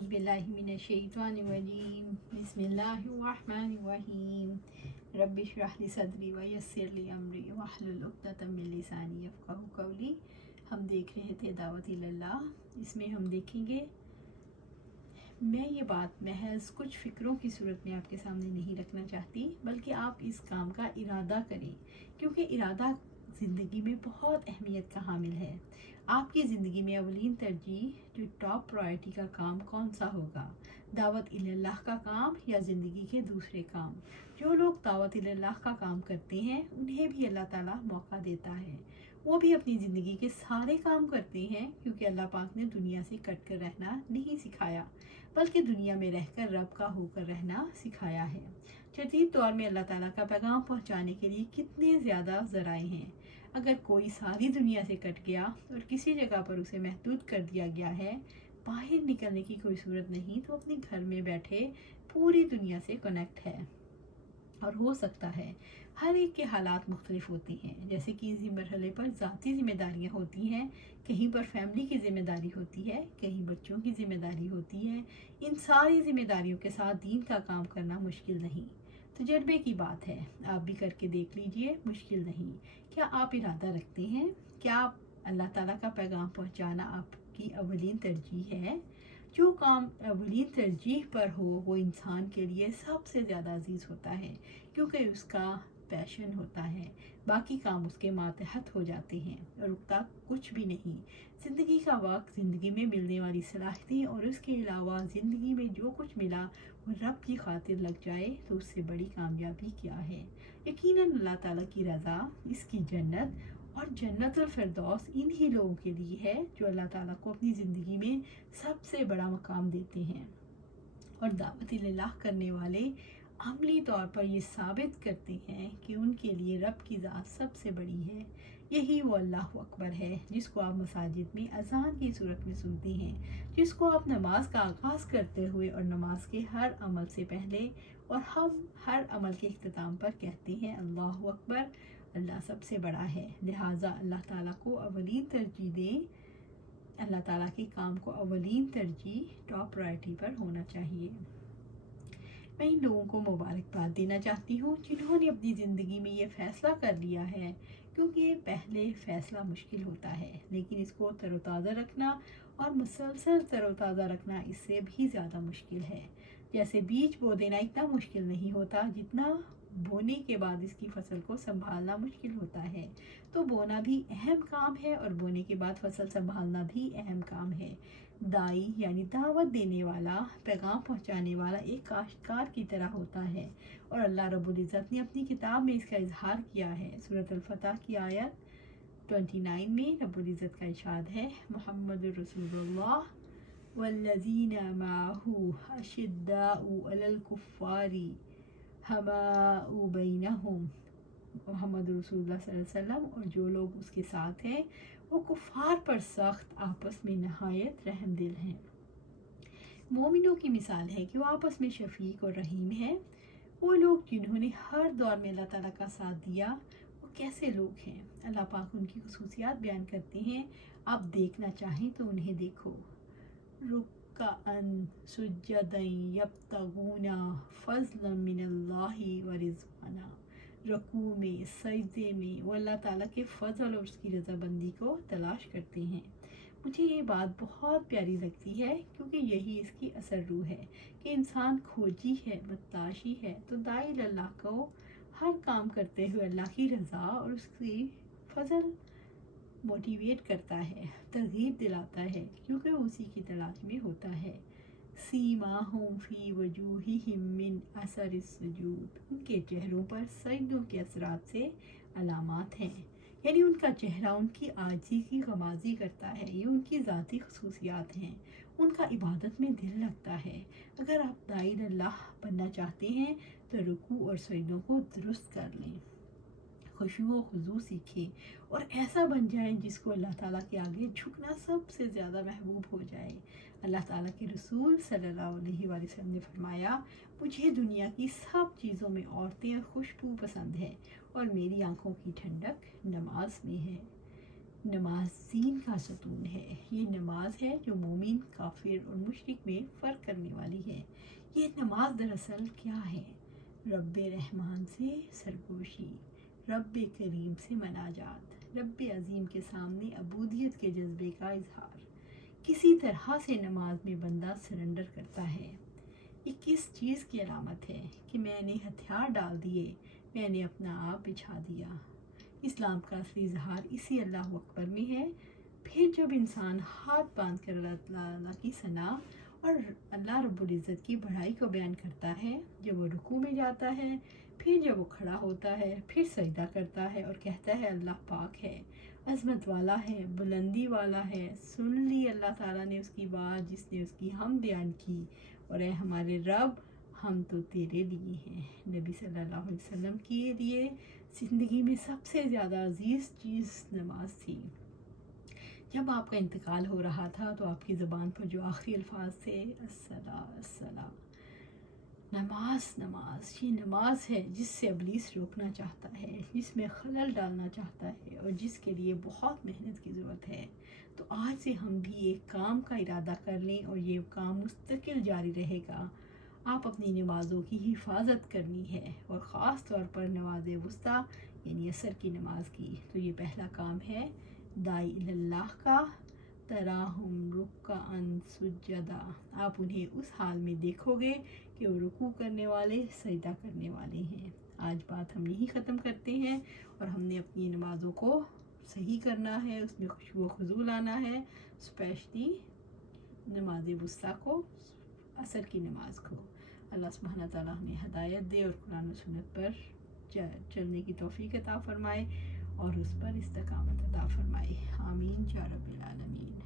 اعوذ باللہ من الشیطان الرجیم بسم اللہ الرحمن الرحیم رب اشرح لی صدری ویسر لی امری واحلل عقدۃ من لسانی یفقہوا قولی۔ ہم دیکھ رہے تھے دعوت اللہ، اس میں ہم دیکھیں گے، میں یہ بات محض کچھ فکروں کی صورت میں آپ کے سامنے نہیں رکھنا چاہتی، بلکہ آپ اس کام کا ارادہ کریں، کیونکہ ارادہ زندگی میں بہت اہمیت کا حامل ہے۔ آپ کی زندگی میں اولین ترجیح جو ٹاپ پرائرٹی کا کام کون سا ہوگا؟ دعوت اللہ کا کام یا زندگی کے دوسرے کام؟ جو لوگ دعوت اللہ کا کام کرتے ہیں انہیں بھی اللہ تعالیٰ موقع دیتا ہے، وہ بھی اپنی زندگی کے سارے کام کرتے ہیں، کیونکہ اللہ پاک نے دنیا سے کٹ کر رہنا نہیں سکھایا، بلکہ دنیا میں رہ کر رب کا ہو کر رہنا سکھایا ہے۔ جدید دور میں اللہ تعالیٰ کا پیغام پہنچانے کے لیے کتنے زیادہ ذرائع ہیں۔ اگر کوئی ساری دنیا سے کٹ گیا اور کسی جگہ پر اسے محدود کر دیا گیا ہے، باہر نکلنے کی کوئی صورت نہیں، تو اپنے گھر میں بیٹھے پوری دنیا سے کنیکٹ ہے۔ اور ہو سکتا ہے ہر ایک کے حالات مختلف ہوتے ہیں، جیسے کہ اسی مرحلے پر ذاتی ذمہ داریاں ہوتی ہیں، کہیں پر فیملی کی ذمہ داری ہوتی ہے، کہیں بچوں کی ذمہ داری ہوتی ہے۔ ان ساری ذمہ داریوں کے ساتھ دین کا کام کرنا مشکل نہیں، تجربے کی بات ہے، آپ بھی کر کے دیکھ لیجئے، مشکل نہیں۔ کیا آپ ارادہ رکھتے ہیں؟ کیا اللہ تعالیٰ کا پیغام پہنچانا آپ کی اولین ترجیح ہے؟ جو کام اولین ترجیح پر ہو وہ انسان کے لیے سب سے زیادہ عزیز ہوتا ہے، کیونکہ اس کا پیشن ہوتا ہے، باقی کام اس کے ماتحت ہو جاتے ہیں اور رکتا کچھ بھی نہیں۔ زندگی کا وقت، زندگی میں ملنے والی صلاحیتیں اور اس کے علاوہ زندگی میں جو کچھ ملا وہ رب کی خاطر لگ جائے تو اس سے بڑی کامیابی کیا ہے؟ یقیناً اللہ تعالیٰ کی رضا، اس کی جنت اور جنت الفردوس انہی لوگوں کے لیے ہے جو اللہ تعالیٰ کو اپنی زندگی میں سب سے بڑا مقام دیتے ہیں۔ اور دعوت اللہ کرنے والے عملی طور پر یہ ثابت کرتے ہیں کہ ان کے لیے رب کی ذات سب سے بڑی ہے۔ یہی وہ اللہ اکبر ہے جس کو آپ مساجد میں اذان کی صورت میں سنتے ہیں، جس کو آپ نماز کا آغاز کرتے ہوئے اور نماز کے ہر عمل سے پہلے اور ہم ہر عمل کے اختتام پر کہتے ہیں اللہ اکبر، اللہ سب سے بڑا ہے۔ لہٰذا اللہ تعالیٰ کو اولین ترجیح دیں، اللہ تعالیٰ کے کام کو اولین ترجیح ٹاپ پرائرٹی پر ہونا چاہیے۔ میں ان لوگوں کو مبارکباد دینا چاہتی ہوں جنہوں نے اپنی زندگی میں یہ فیصلہ کر لیا ہے، کیونکہ پہلے فیصلہ مشکل ہوتا ہے، لیکن اس کو تر و تازہ رکھنا اور مسلسل تر و تازہ رکھنا اس سے بھی زیادہ مشکل ہے۔ جیسے بیج بو دینا اتنا مشکل نہیں ہوتا جتنا بونے کے بعد اس کی فصل کو سنبھالنا مشکل ہوتا ہے۔ تو بونا بھی اہم کام ہے اور بونے کے بعد فصل سنبھالنا بھی اہم کام ہے۔ دائی یعنی دعوت دینے والا، پیغام پہنچانے والا ایک کاشتکار کی طرح ہوتا ہے، اور اللہ رب العزت نے اپنی کتاب میں اس کا اظہار کیا ہے۔ سورۃ الفتح کی آیت 29 میں رب العزت کا ارشاد ہے، محمد رسول اللہ والذین معہ اشداء علی الکفار حماء بینہم، محمد رسول اللہ صلی اللہ علیہ وسلم اور جو لوگ اس کے ساتھ ہیں وہ کفار پر سخت، آپس میں نہایت رحم دل ہیں۔ مومنوں کی مثال ہے کہ وہ آپس میں شفیق اور رحیم ہیں۔ وہ لوگ جنہوں نے ہر دور میں اللہ تعالیٰ کا ساتھ دیا وہ کیسے لوگ ہیں؟ اللہ پاک ان کی خصوصیات بیان کرتے ہیں، آپ دیکھنا چاہیں تو انہیں دیکھو۔ رکعاً سجداً یبتغون فضلا من اللہ ورضوانا، رکوع میں، سجدے میں وہ اللہ تعالیٰ کے فضل اور اس کی رضامندی کو تلاش کرتے ہیں۔ مجھے یہ بات بہت پیاری لگتی ہے، کیونکہ یہی اس کی اثر روح ہے کہ انسان کھوجی ہے، متاشی ہے، تو داعی اللہ کو ہر کام کرتے ہوئے اللہ کی رضا اور اس کی فضل موٹیویٹ کرتا ہے، ترغیب دلاتا ہے، کیونکہ وہ اسی کی تلاش میں ہوتا ہے۔ سیماہم فی وجوہہم من اثر السجود، ان کے چہروں پر سجدوں کے اثرات سے علامات ہیں، یعنی ان کا چہرہ ان کی عاجزی کی غمازی کرتا ہے، یہ ان کی ذاتی خصوصیات ہیں، ان کا عبادت میں دل لگتا ہے۔ اگر آپ داعی اللہ بننا چاہتے ہیں تو رکوع اور سجدوں کو درست کر لیں، خشوع و خضوع سیکھیں اور ایسا بن جائیں جس کو اللہ تعالیٰ کے آگے جھکنا سب سے زیادہ محبوب ہو جائے۔ اللہ تعالیٰ کے رسول صلی اللہ علیہ وآلہ وسلم نے فرمایا، مجھے دنیا کی سب چیزوں میں عورتیں اور خوشبو پسند ہے، اور میری آنکھوں کی ٹھنڈک نماز میں ہے۔ نماز دین کا ستون ہے، یہ نماز ہے جو مومن، کافر اور مشرک میں فرق کرنے والی ہے۔ یہ نماز دراصل کیا ہے؟ رب رحمان سے سرگوشی، رب کریم سے مناجات، رب عظیم کے سامنے عبودیت کے جذبے کا اظہار۔ کسی طرح سے نماز میں بندہ سرنڈر کرتا ہے۔ یہ کس چیز کی علامت ہے؟ کہ میں نے ہتھیار ڈال دیے، میں نے اپنا آپ بچھا دیا۔ اسلام کا اصلی اظہار اسی اللہ اکبر میں ہے۔ پھر جب انسان ہاتھ باندھ کر اللہ تعالیٰ کی ثنا اور اللہ رب العزت کی بڑائی کو بیان کرتا ہے، جب وہ رکوع میں جاتا ہے، پھر جب وہ کھڑا ہوتا ہے، پھر سجدہ کرتا ہے اور کہتا ہے اللہ پاک ہے، عظمت والا ہے، بلندی والا ہے، سن لی اللہ تعالیٰ نے اس کی بات جس نے اس کی حمد بیان کی، اور اے ہمارے رب ہم تو تیرے لیے ہیں۔ نبی صلی اللہ علیہ وسلم کے لیے زندگی میں سب سے زیادہ عزیز چیز نماز تھی۔ جب آپ کا انتقال ہو رہا تھا تو آپ کی زبان پر جو آخری الفاظ تھے الصلاۃ السلام، نماز نماز، یہ نماز ہے جس سے ابلیس روکنا چاہتا ہے، جس میں خلل ڈالنا چاہتا ہے اور جس کے لیے بہت محنت کی ضرورت ہے۔ تو آج سے ہم بھی ایک کام کا ارادہ کر لیں اور یہ کام مستقل جاری رہے گا۔ آپ اپنی نمازوں کی حفاظت کرنی ہے، اور خاص طور پر نماز وسطیٰ یعنی عصر کی نماز کی۔ تو یہ پہلا کام ہے داعی اللہ کا، تراہم رکعا سجدا۔ آپ انہیں اس حال میں دیکھو گے کہ وہ رکوع کرنے والے، سجدہ کرنے والے ہیں۔ آج بات ہم یہی ختم کرتے ہیں، اور ہم نے اپنی نمازوں کو صحیح کرنا ہے، اس میں خشوع و خضوع لانا ہے، اسپیشلی نماز وسطیٰ کو، عصر کی نماز کو۔ اللہ سبحانہ تعالیٰ ہمیں ہدایت دے اور قرآن و سنت پر چلنے کی توفیق عطا فرمائے اور اس پر استقامت عطا فرمائے۔ آمین یا رب العالمین۔